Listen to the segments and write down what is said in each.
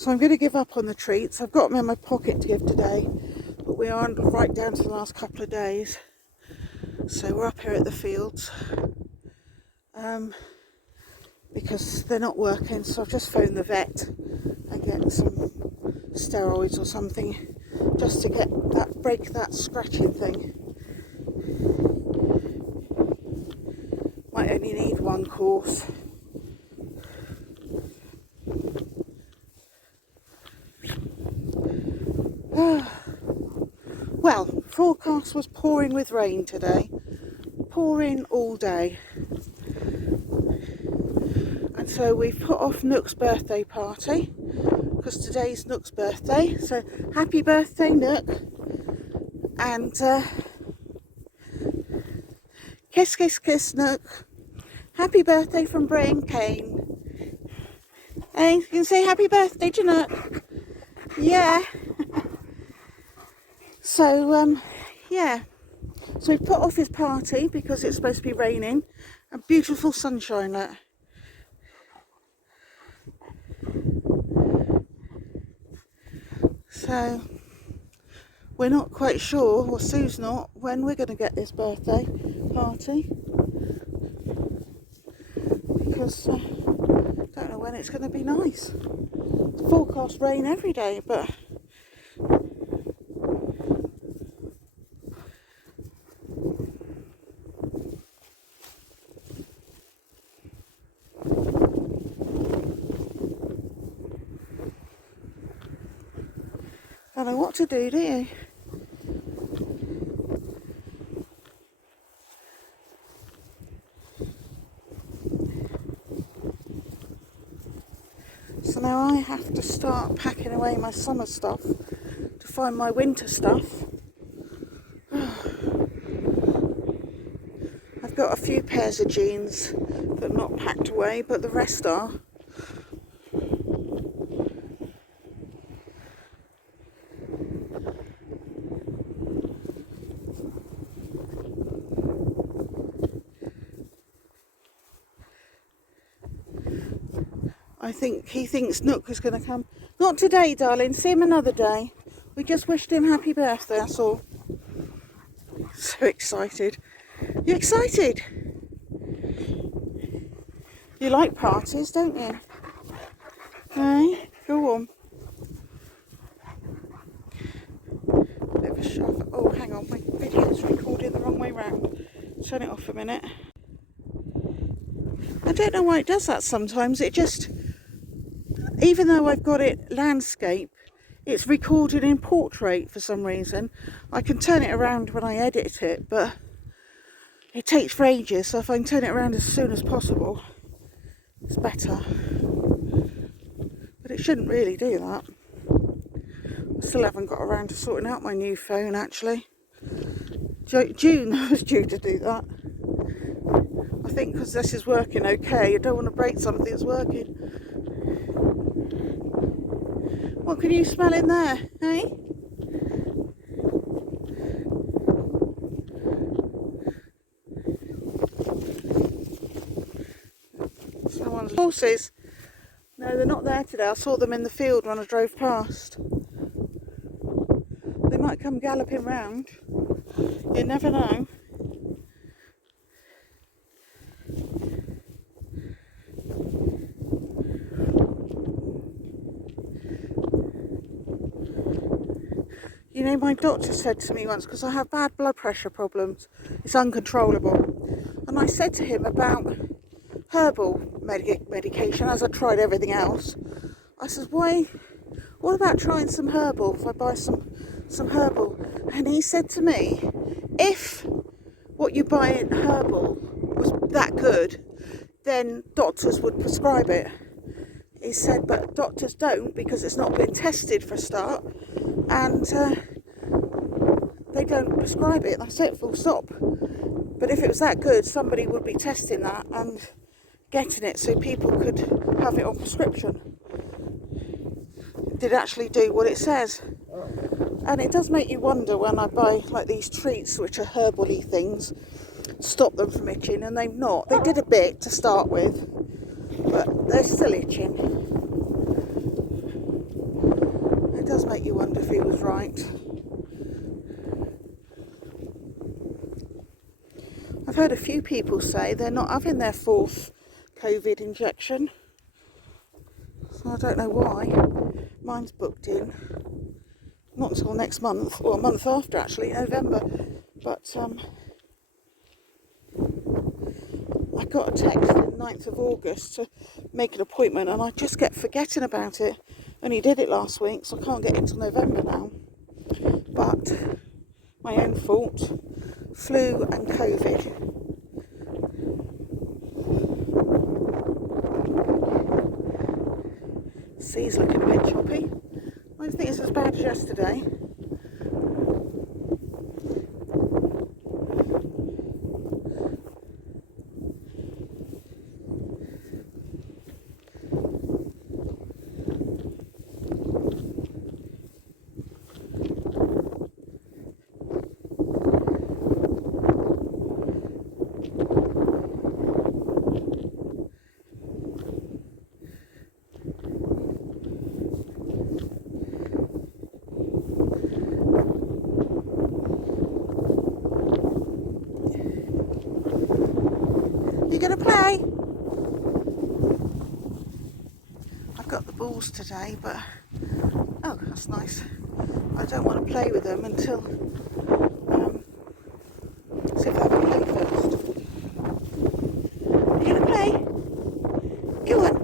So I'm going to give up on the treats. I've got them in my pocket to give today, but we are right down to the last couple of days. So we're up here at the fields because they're not working. So I've just phoned the vet and get some steroids or something just to break that scratching thing. Might only need one course. Well, forecast was pouring with rain today. Pouring all day. And so we've put off Nook's birthday party because today's Nook's birthday. So happy birthday, Nook. And kiss, kiss, kiss, Nook. Happy birthday from Brea and Kane. Hey, you can say happy birthday to Nook. Yeah. So, yeah. So we put off his party because it's supposed to be raining and beautiful sunshine. Look. So we're not quite sure, or Sue's not, when we're going to get this birthday party. Because I don't know when it's going to be nice. It's forecast rain every day, but I don't know what to do you? So now I have to start packing away my summer stuff to find my winter stuff. I've got a few pairs of jeans that are not packed away, but the rest are. I think he thinks Nook is going to come. Not today, darling. See him another day. We just wished him happy birthday, that's all. So excited. You excited? You like parties, don't you? Hey, go on. Bit of a shove. Oh, hang on. My video's recording the wrong way round. Turn it off a minute. I don't know why it does that sometimes. It just... Even though I've got it landscape, it's recorded in portrait for some reason. I can turn it around when I edit it, but it takes for ages, so if I can turn it around as soon as possible, it's better. But it shouldn't really do that. I still haven't got around to sorting out my new phone, actually. June I was due to do that. I think because this is working okay, I don't want to break something that's working. What can you smell in there, eh? Someone's horses. No, they're not there today. I saw them in the field when I drove past. They might come galloping round. You never know. You know, my doctor said to me once, because I have bad blood pressure problems, it's uncontrollable. And I said to him about herbal medication, as I tried everything else. I said, what about trying some herbal, if I buy some herbal? And he said to me, if what you buy in herbal was that good, then doctors would prescribe it. He said, but doctors don't, because it's not been tested for a start, and they don't prescribe it. That's it, full stop. But if it was that good, somebody would be testing that and getting it so people could have it on prescription. It did actually do what it says. And it does make you wonder when I buy like these treats, which are herbal-y things, stop them from itching, and they've not. They did a bit to start with, but they're still itching. you wonder if he was right. I've heard a few people say they're not having their 4th COVID injection. So I don't know why. Mine's booked in. Not until next month, or a month after actually, November. But I got a text on the 9th of August to make an appointment, and I just kept forgetting about it. Only did it last week, so I can't get into November now. But my own fault. Flu and COVID. Sea's looking a bit choppy. I don't think it's as bad as yesterday. You gonna play? I've got the balls today, but oh, that's nice. I don't want to play with them until see if I have a play first. You gonna play? Go on.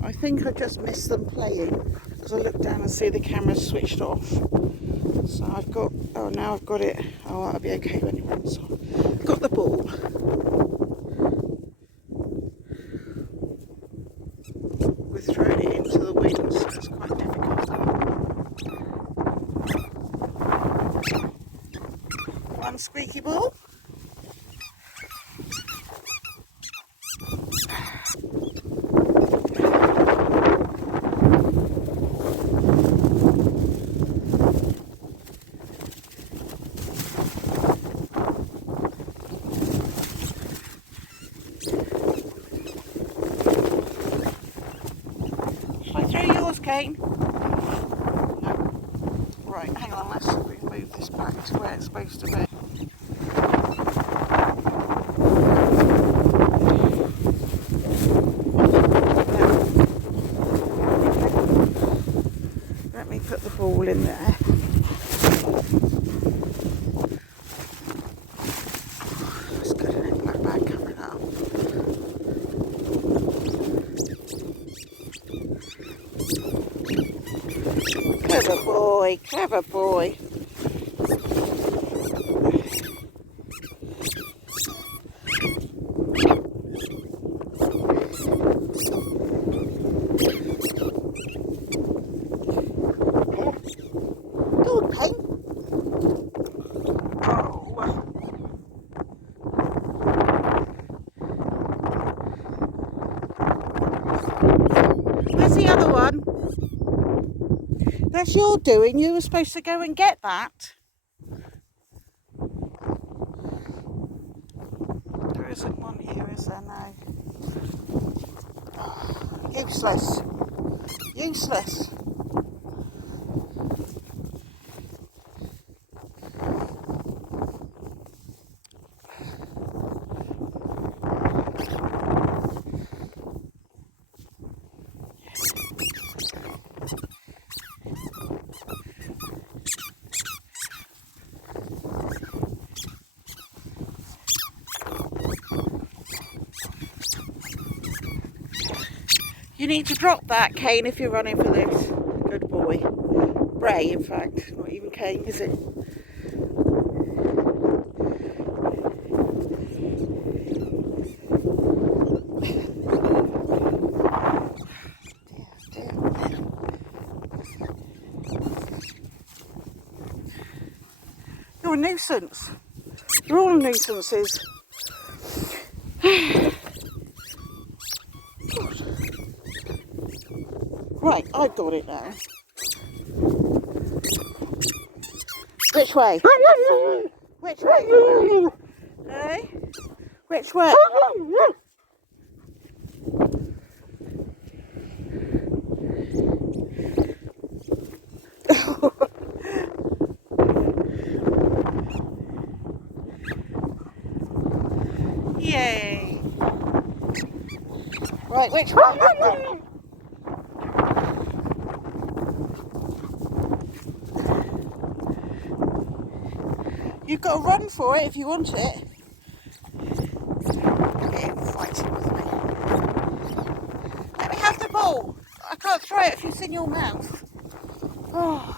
I think I just missed them playing because I looked down and see the camera's switched off. So I've got, oh, now I've got it. Oh, that'll be okay when it runs off. Got the ball. We're throwing it into the wind, so it's quite difficult. One squeaky ball. Kane? No. Right, hang on, let's move this back to where it's supposed to be. Let me put the ball in there. That's good, isn't it? Black bag coming up. Clever boy, clever boy. Go on, Kane. Oh. Where's the other one? That's your doing. You were supposed to go and get that. There isn't one here, is there? No. Oh, useless. Useless. You need to drop that, Kane, if you're running for this. Good boy. Brea, in fact. Not even Kane, is it? You're a nuisance. You're all nuisances. Right, I've got it now. Which way? Which way? Hey? Which way? Yay! Right, which way? You've got to run for it if you want it. Look at him fighting with me. Let me have the ball. I can't throw it if it's in your mouth. Oh.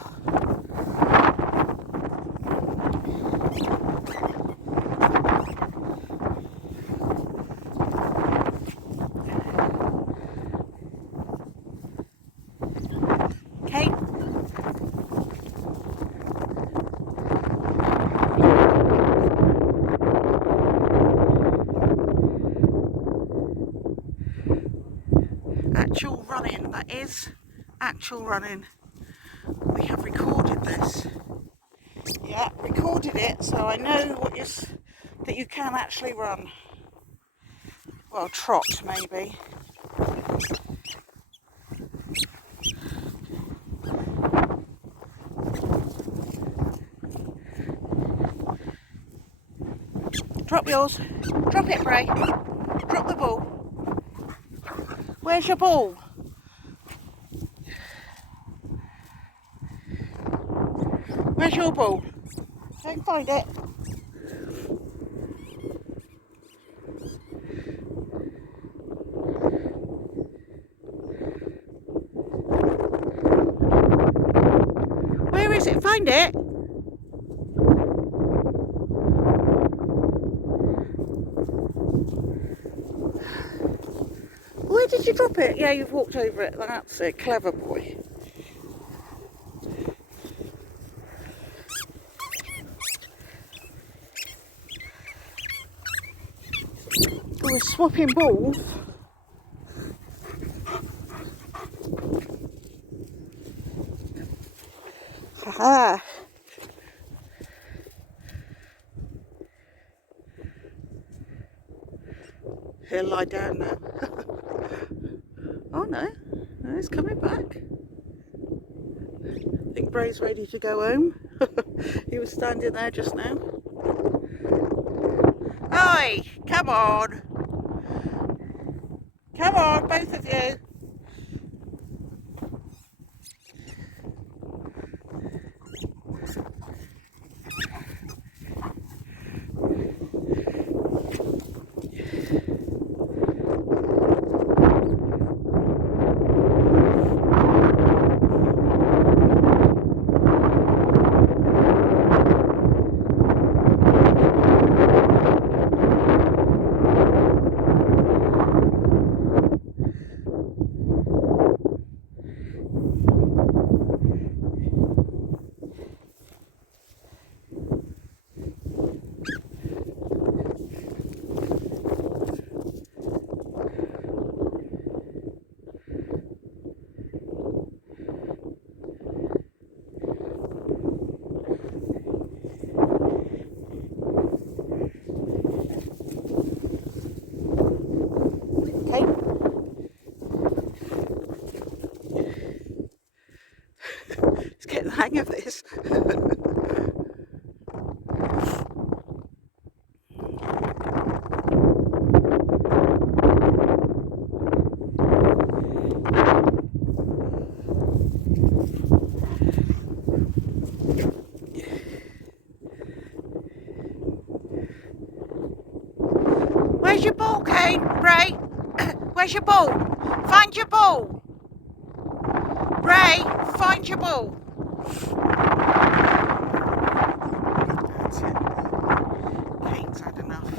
Kane. Actual running, that is actual running. We have recorded this. Yeah, recorded it, so I know that you can actually run. Well, trot maybe. Drop yours. Drop it, Brea. Drop the ball. Where's your ball? Where's your ball? Don't find it. Where is it? Find it. Where did you drop it? Yeah, you've walked over it. That's it. Clever boy. We're swapping balls. Haha. He'll lie down now. Oh no, he's coming back. I think Brea's ready to go home. He was standing there just now. Oi, come on. Come on, both of you. Okay. He's getting the hang of this. Where's your ball, Kane? Brea? Where's your ball? Find your ball. Brea, find your ball. That's it. Kane's had enough.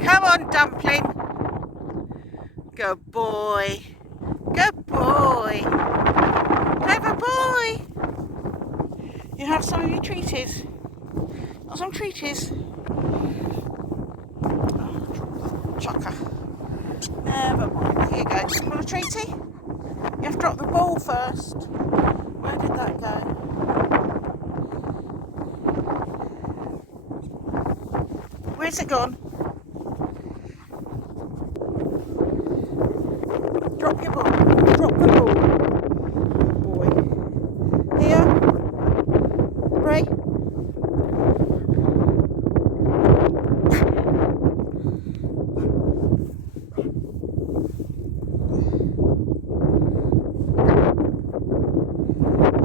Come on, Dumpling. Good boy. Good boy. Clever boy. You have some of your treaties. Got some treaties. Oh, chucker. Never mind. Here you go. Want a treaty? You have to drop the ball first. Where did that go? Where's it gone? Drop your ball. Drop the ball. Good boy. Here. Brea.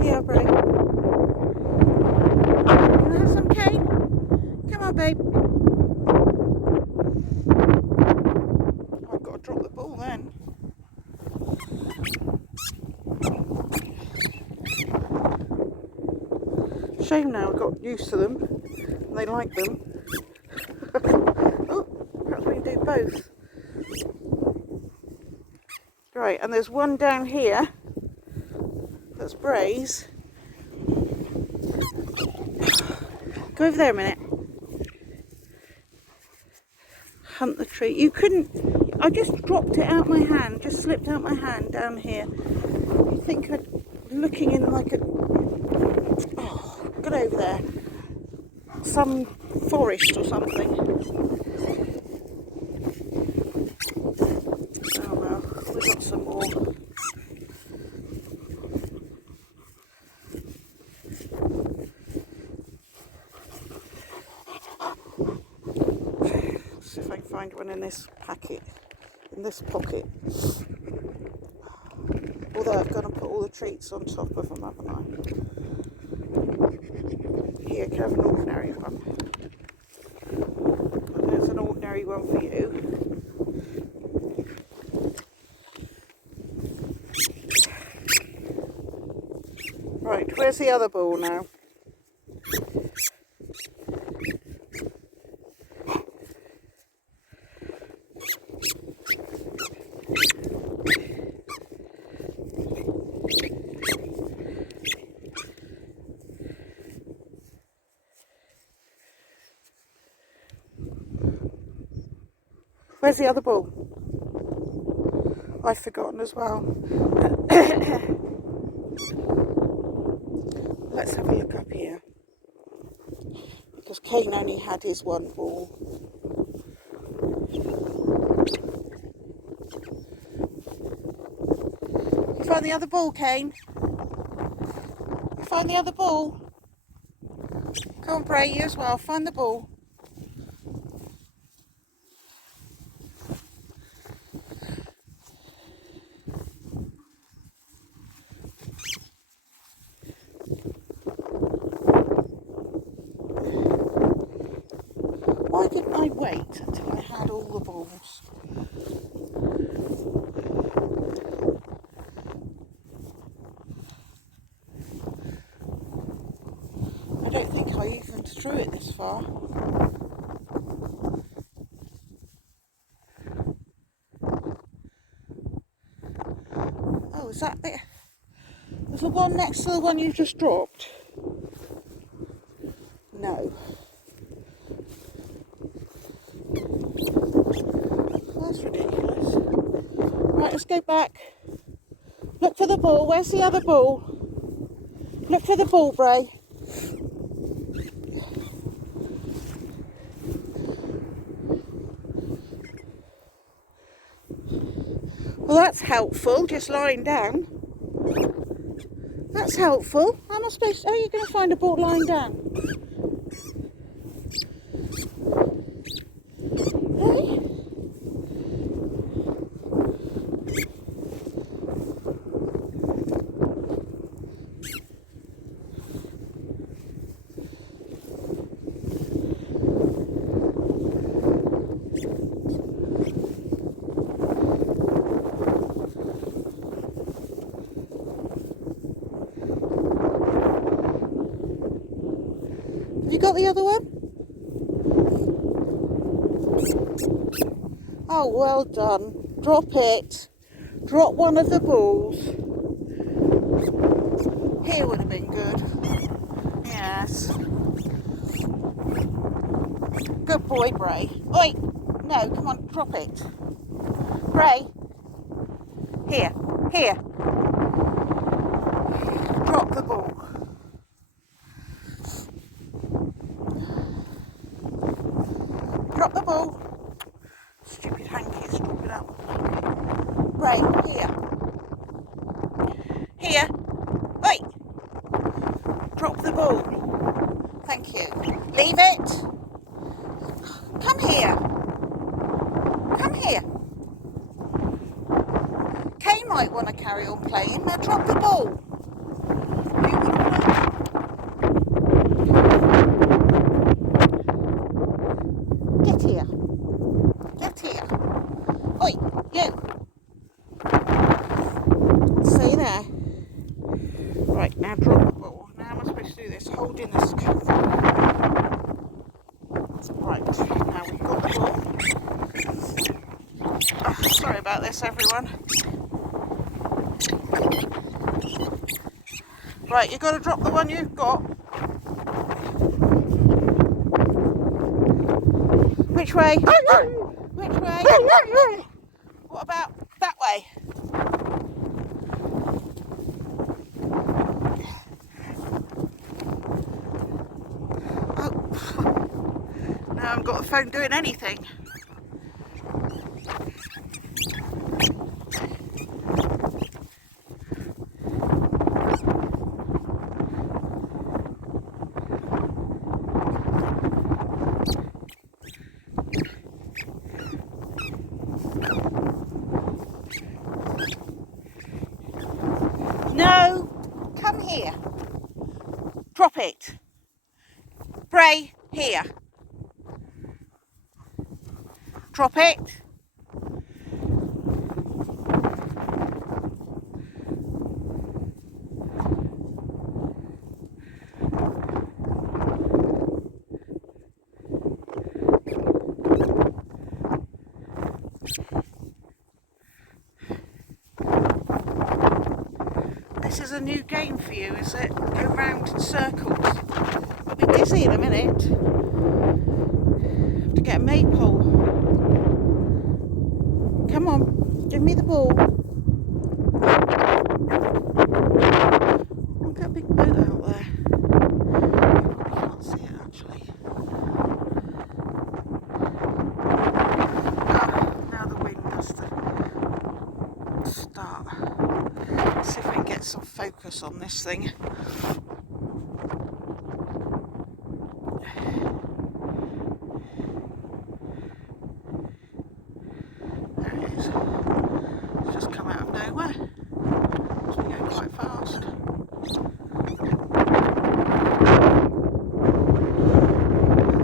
Here, Brea. Can I have some Kane? Come on, babe. I've got to drop the ball then. Shame now, I got used to them and they like them. Oh, perhaps we can do both. Right, and there's one down here that's Brea's. Go over there a minute. Hunt the tree. You couldn't, I just dropped it out my hand, just slipped out my hand down here. You think I'd looking in like a, oh, get over there. Some forest or something. Oh well, we've got some more. See if I can find one in this packet, in this pocket. Although I've got to put all the treats on top of them, haven't I? Here, can I have an ordinary one? And there's an ordinary one for you. Right, where's the other ball now? Where's the other ball? I've forgotten as well. Let's have a look up here. Because Kane only had his one ball. You find the other ball, Kane? You find the other ball? Come on, Brea, you as well. Find the ball. Why didn't I wait until I had all the balls? I don't think I even threw it this far. Oh, is that it? There's the one next to the one you just dropped? No. That's ridiculous. Right, let's go back. Look for the ball. Where's the other ball? Look for the ball, Brea. Well, that's helpful, just lying down. That's helpful. How am I supposed to, how are you going to find a ball lying down? Hey? You got the other one? Oh, well done. Drop it. Drop one of the balls. Here would have been good. Yes. Good boy, Brea. Oi! No, come on, drop it. Brea. Here. Here. Drop the ball. Drop the ball. Stupid hanky's dropping out. Brea, here. Here. Wait. Drop the ball. Thank you. Leave it. Come here. Come here. Kane might want to carry on playing. Now drop the ball. You want to play? Get here. Get here. Oi, you. Stay there. Right, now drop the ball. Now am I supposed to do this? Holding this cover. Right, now we've got the ball. Oh, sorry about this, everyone. Right, you've got to drop the one you've got. Which way? Which way? What about that way? Oh, now I haven't got the phone doing anything. No, come here. Drop it. Brea, here. Drop it. This is a new game for you, is it? Go round in circles. I'll be busy in a minute. Have to get a maypole. Come on, give me the ball. Look at a big boat out there. You can't see it actually. Now the wind has to start. See if we can get some focus on this thing. There it is. It's just come out of nowhere. It's been going quite fast.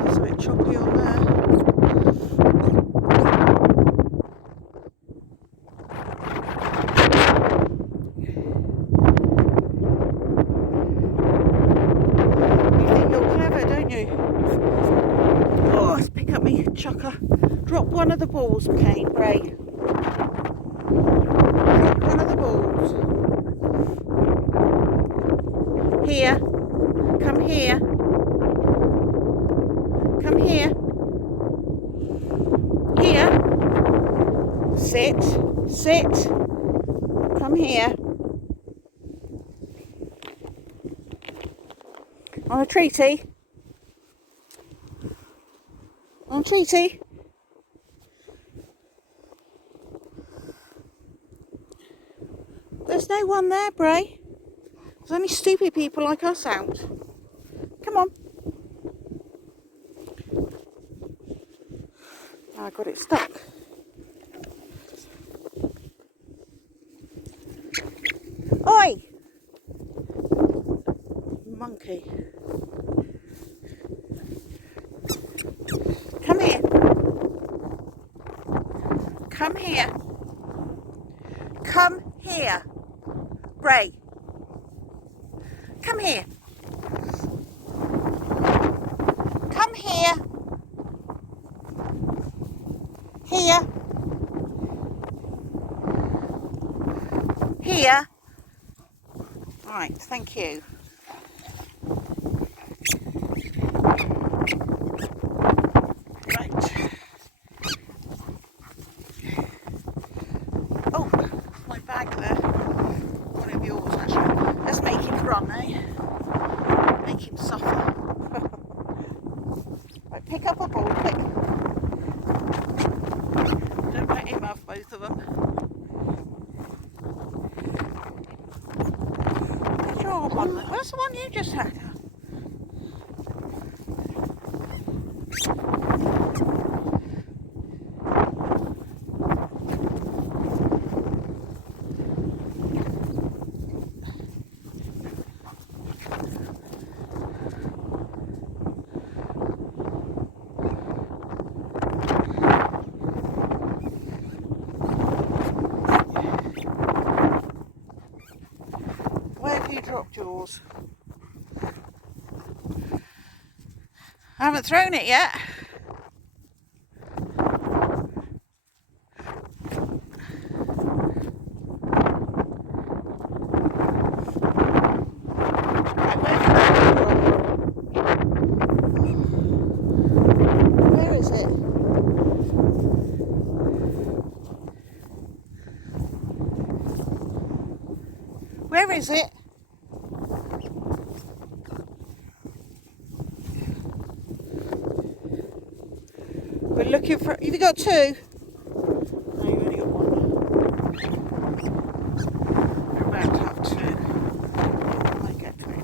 There's a bit choppy on there. Oh, let's pick up me chucker. Drop one of the balls, Kane, Brea. Drop one of the balls. Here. Come here. Come here. Here. Sit. Sit. Come here. On a treaty. On treaty. There's no one there, Brea. There's only stupid people like us out. Come on. Oh, I got it stuck. Oi! Monkey. Come here. Come here. Come here. Brea. Come here. Come here. Here. Here. Right, thank you. Right. Oh, my bag. bag there. One of yours, actually. Let's make him run, eh? Make him suffer. Right, pick up a ball, quick. Don't let him have both of them. Where's your one? Where's the one you just had? Where have you dropped yours? I haven't thrown it yet. Where is it? Where is it? We're looking for. Have you got two? No, you only got one. We're about to have two. I might get to it.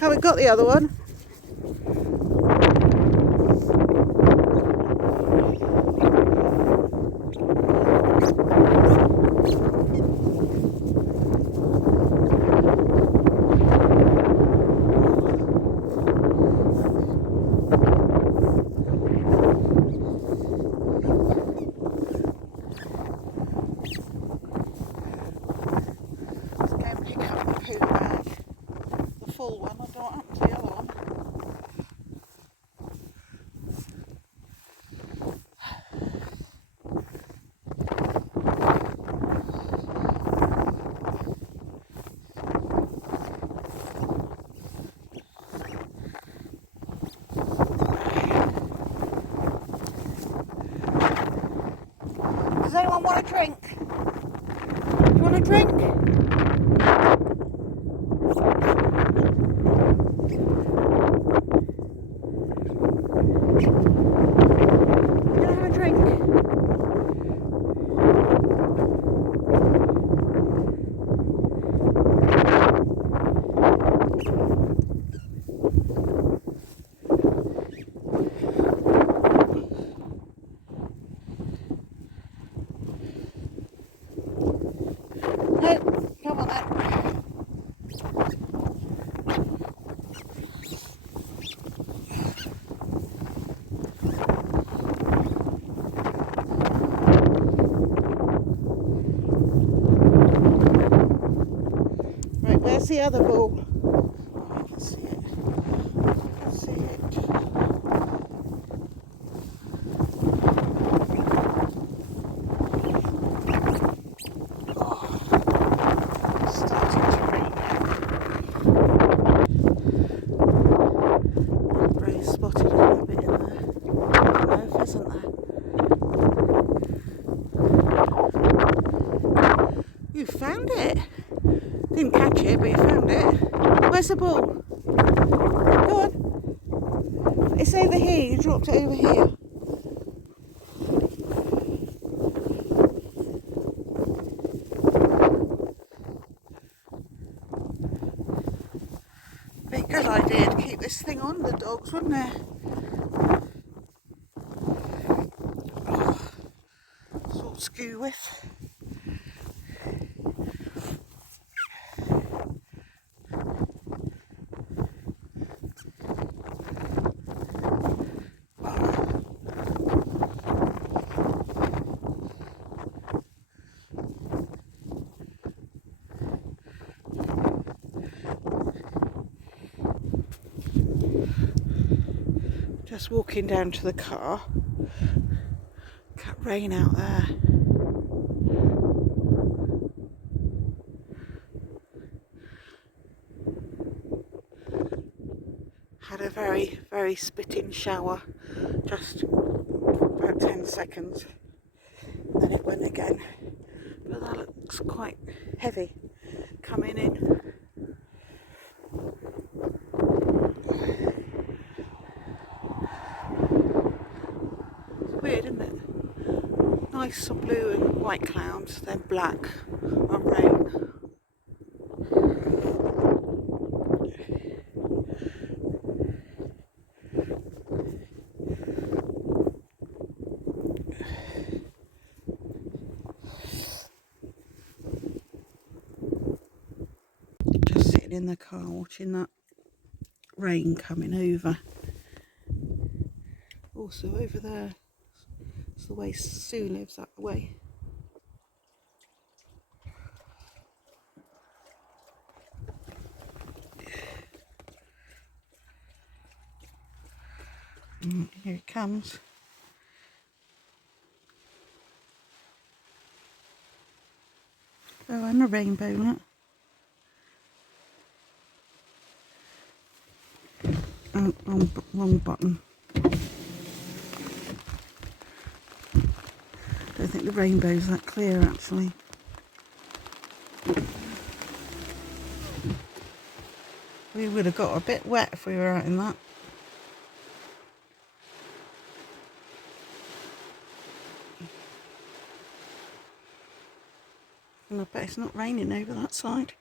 Haven't got the other one. Let's go and pick up the poo bag. The full one. I don't know what happened to the other one. Does anyone want a drink? Do you want a drink? You gonna have a drink? No, come on then. Right, where's the other ball? Oh, I can see it. I can see it. Starting to rain. Brea spotted a little bit in there. Loaf, isn't there? You found it. Didn't catch it, but you found it. Where's the ball? Go on. It's over here. You dropped it over here. Be a good idea to keep this thing on the dogs, wouldn't it? Oh, sort of skew with. Just walking down to the car. Got rain out there. Had a very, very spitting shower, just about 10 seconds, then it went again. But that looks quite heavy coming in. It's weird, isn't it? Nice blue and white clouds, then black and rain. Just sitting in the car watching that rain coming over. Also over there, it's the way Sue lives, that way. Here it comes. Oh, and a rainbow, look. Oh, wrong button. Don't think the rainbow's that clear, actually. We would have got a bit wet if we were out in that. And I bet it's not raining over that side.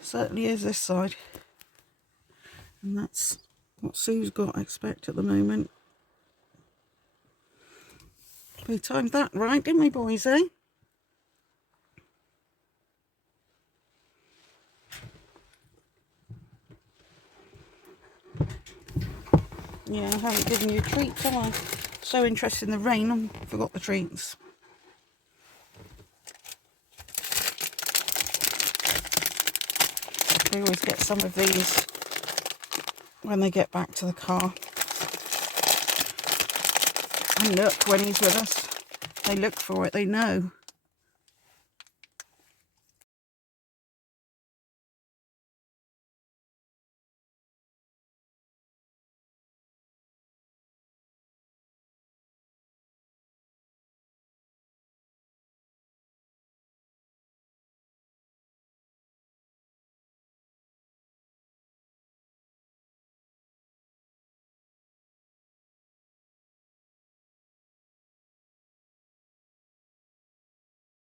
Certainly is this side. And that's what Sue's got, I expect, at the moment. We timed that right, didn't we, boys, eh? Yeah, I haven't given you treats, have I? So interested in the rain, I forgot the treats. We always get some of these when they get back to the car. And Nook, when he's with us, they look for it, they know.